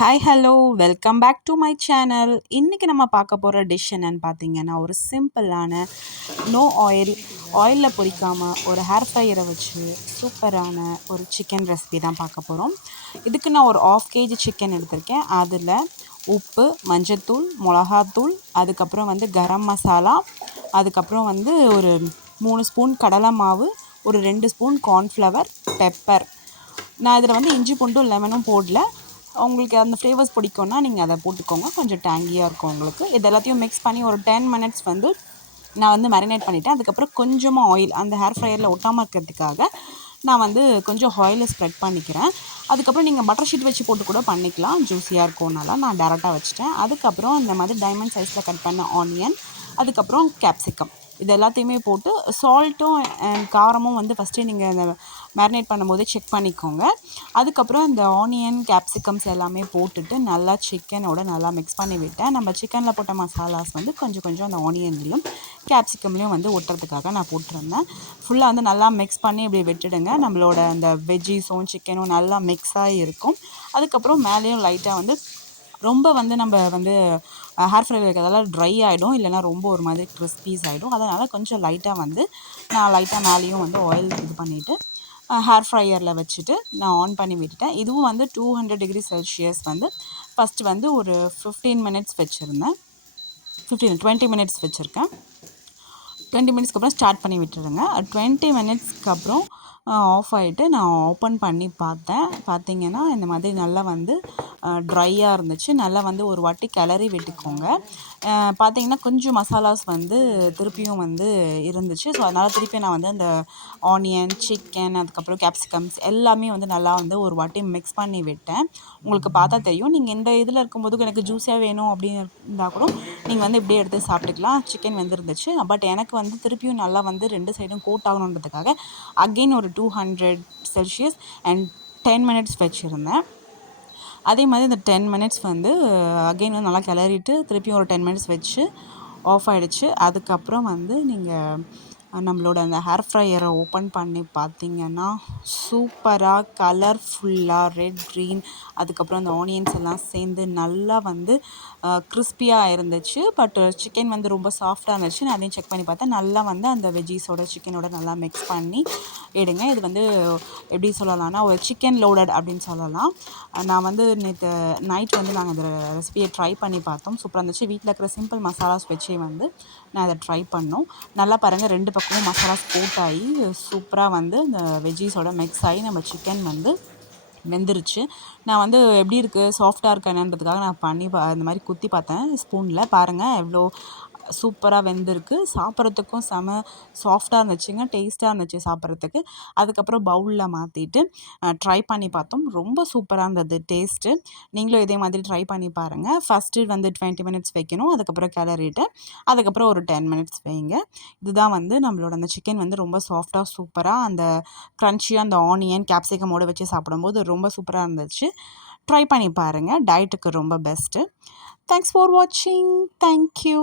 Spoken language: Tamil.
Hi hello welcome back to my channel. இன்றைக்கி நம்ம பார்க்க போகிற டிஷ் என்னென்னு பார்த்தீங்கன்னா, ஒரு சிம்பிளான நோ ஆயிலில் பொரிக்காமல் ஒரு ஹேர் ஃப்ரையரை வச்சு சூப்பரான ஒரு சிக்கன் ரெசிபி தான் பார்க்க போகிறோம். இதுக்கு நான் ஒரு 1/2 kg சிக்கன் எடுத்திருக்கேன். அதில் உப்பு, மஞ்சத்தூள், மிளகாத்தூள், அதுக்கப்புறம் கரம் மசாலா, அதுக்கப்புறம் ஒரு 3 ஸ்பூன் கடலை மாவு, ஒரு 2 ஸ்பூன் கார்ன்ஃப்ளவர், பெப்பர். நான் இதில் இஞ்சி பூண்டும் லெமனும் போடல. உங்களுக்கு அந்த ஃப்ளேவர்ஸ் பிடிக்கும்னா நீங்கள் அதை போட்டுக்கோங்க. கொஞ்சம் டேங்கியாக இருக்கும் உங்களுக்கு. இது எல்லாத்தையும் மிக்ஸ் பண்ணி ஒரு 10 மினிட்ஸ் நான் மேரினேட் பண்ணிவிட்டேன். அதுக்கப்புறம் கொஞ்சமாக ஆயில் அந்த ஹேர் ஃப்ரையரில் ஒட்டாமல் இருக்கிறதுக்காக நான் கொஞ்சம் ஆயிலை ஸ்ப்ரெட் பண்ணிக்கிறேன். அதுக்கப்புறம் நீங்கள் பட்டர் ஷீட் வச்சு போட்டு கூட பண்ணிக்கலாம். ஜூஸியாக இருக்கும்னால நான் டேரெக்டாக வச்சுட்டேன். அதுக்கப்புறம் இந்த மாதிரி டைமண்ட் சைஸில் கட் பண்ண ஆனியன், அதுக்கப்புறம் கேப்சிகம், இது எல்லாத்தையுமே போட்டு சால்ட்டும் அண்ட் காரமும் ஃபஸ்ட்டே நீங்கள் அந்த மேரினேட் பண்ணும்போதே செக் பண்ணிக்கோங்க. அதுக்கப்புறம் இந்த ஆனியன் கேப்சிகம்ஸ் எல்லாமே போட்டுட்டு நல்லா சிக்கனோட நல்லா மிக்ஸ் பண்ணி விட்டேன். நம்ம சிக்கனில் போட்ட மசாலாஸ் கொஞ்சம் அந்த ஆனியன்லேயும் கேப்சிகம்லேயும் ஒட்டுறதுக்காக நான் போட்டிருந்தேன். ஃபுல்லாக நல்லா மிக்ஸ் பண்ணி இப்படி விட்டுடுங்க. நம்மளோட அந்த வெஜ்ஜீஸும் சிக்கனும் நல்லா மிக்ஸாகி இருக்கும். அதுக்கப்புறம் மேலேயும் லைட்டாக ரொம்ப நம்ம ஹேர் ஃப்ரை வைக்கிறதால ட்ரை ஆகிடும், இல்லைனா ரொம்ப ஒரு மாதிரி கிறிஸ்பீஸ் ஆகிடும். அதனால் கொஞ்சம் லைட்டாக நான் லைட்டாக மேலேயும் ஆயில் இது பண்ணிவிட்டு ஹேர் ஃப்ரையரில் வச்சுட்டு நான் ஆன் பண்ணி விட்டுட்டேன். இதுவும் 200 டிகிரி செல்சியஸ் ஃபஸ்ட்டு ஒரு 15 மினிட்ஸ் வச்சுருந்தேன். 20 மினிட்ஸ் வச்சுருக்கேன். 20 மினிட்ஸ்க்கு அப்புறம் ஸ்டார்ட் பண்ணி விட்டுருங்க. 20 மினிட்ஸ்க்கு அப்புறம் ஆஃப் ஆகிட்டு நான் ஓப்பன் பண்ணி பார்த்தீங்கன்னா இந்த மாதிரி நல்லா ட்ரையாக இருந்துச்சு. நல்லா ஒரு வாட்டி கிளறி விட்டுக்கோங்க. பார்த்தீங்கன்னா கொஞ்சம் மசாலாஸ் திருப்பியும் இருந்துச்சு. ஸோ அதனால் திருப்பி நான் அந்த ஆனியன், சிக்கன், அதுக்கப்புறம் கேப்சிகம்ஸ் எல்லாமே நல்லா ஒரு வாட்டி மிக்ஸ் பண்ணி விட்டேன். உங்களுக்கு பார்த்தா தெரியும். நீங்கள் இந்த இதில் இருக்கும்போது எனக்கு ஜூஸியாக வேணும் அப்படின்னு இருந்தால் கூட நீங்கள் இப்படியே எடுத்து சாப்பிட்டுக்கலாம். சிக்கன் வெந்திருந்துச்சு. பட் எனக்கு திருப்பியும் நல்லா 2 சைடும் கோட் ஆகணுன்றதுக்காக அகெயின் ஒரு 200 செல்சியஸ் அண்ட் 10 மினிட்ஸ் வச்சுருந்தேன். அதே மாதிரி இந்த 10 மினிட்ஸ் அகெயின் நல்லா கிளறிட்டு திருப்பியும் ஒரு 10 மினிட்ஸ் வச்சு ஆஃப் ஆகிடுச்சு. அதுக்கப்புறம் நீங்கள் நம்மளோட அந்த ஹேர் ஃப்ரையரை ஓப்பன் பண்ணி பார்த்தீங்கன்னா சூப்பராக கலர்ஃபுல்லாக ரெட் க்ரீன், அதுக்கப்புறம் அந்த ஆனியன்ஸ் எல்லாம் சேர்ந்து நல்லா கிறிஸ்பியாக இருந்துச்சு. பட் சிக்கன் ரொம்ப சாஃப்டாக இருந்துச்சு. நான் அதையும் செக் பண்ணி பார்த்தேன். நல்லா அந்த வெஜ்ஜீஸோட சிக்கனோட நல்லா மிக்ஸ் பண்ணி எடுங்க. இது எப்படி சொல்லலாம்னா ஒரு சிக்கன் லோடட் அப்படின்னு சொல்லலாம். நான் நேற்று நைட் நாங்கள் இந்த ரெசிபியை ட்ரை பண்ணி பார்த்தோம். சூப்பராக இருந்துச்சு. வீட்டில் இருக்கிற சிம்பிள் மசாலாஸ் வச்சே நான் அதை ட்ரை பண்ணோம். நல்லா பாருங்கள், 2 பக்கமும் மசாலாஸ் போட்டாகி சூப்பராக இந்த வெஜ்ஜீஸோட மிக்ஸ் ஆகி நம்ம சிக்கன் வெந்துருச்சு. நான் எப்படி இருக்குது, சாஃப்டாக இருக்கா என்னன்றதுக்காக நான் இந்த மாதிரி குத்தி பார்த்தேன் ஸ்பூனில். பாருங்கள் எவ்வளோ சூப்பராக வெந்திருக்கு. சாப்பிட்றதுக்கும் செம சாஃப்டாக இருந்துச்சுங்க. டேஸ்ட்டாக இருந்துச்சு சாப்பிட்றதுக்கு. அதுக்கப்புறம் பவுலில் மாற்றிட்டு ட்ரை பண்ணி பார்த்தோம். ரொம்ப சூப்பராக இருந்தது டேஸ்ட்டு. நீங்களும் இதே மாதிரி ட்ரை பண்ணி பாருங்கள். ஃபஸ்ட்டு 20 மினிட்ஸ் வைக்கணும். அதுக்கப்புறம் கிளறிட்டு அதுக்கப்புறம் ஒரு 10 மினிட்ஸ் வைங்க. இதுதான் நம்மளோட அந்த சிக்கன் ரொம்ப சாஃப்டாக சூப்பராக அந்த க்ரன்ச்சியாக அந்த ஆனியன் கேப்சிகமோடு வச்சு சாப்பிடும்போது ரொம்ப சூப்பராக இருந்துச்சு. ட்ரை பண்ணி பாருங்கள். டயட்டுக்கு ரொம்ப பெஸ்ட்டு. தேங்க்ஸ் ஃபார் வாட்சிங். தேங்க்யூ.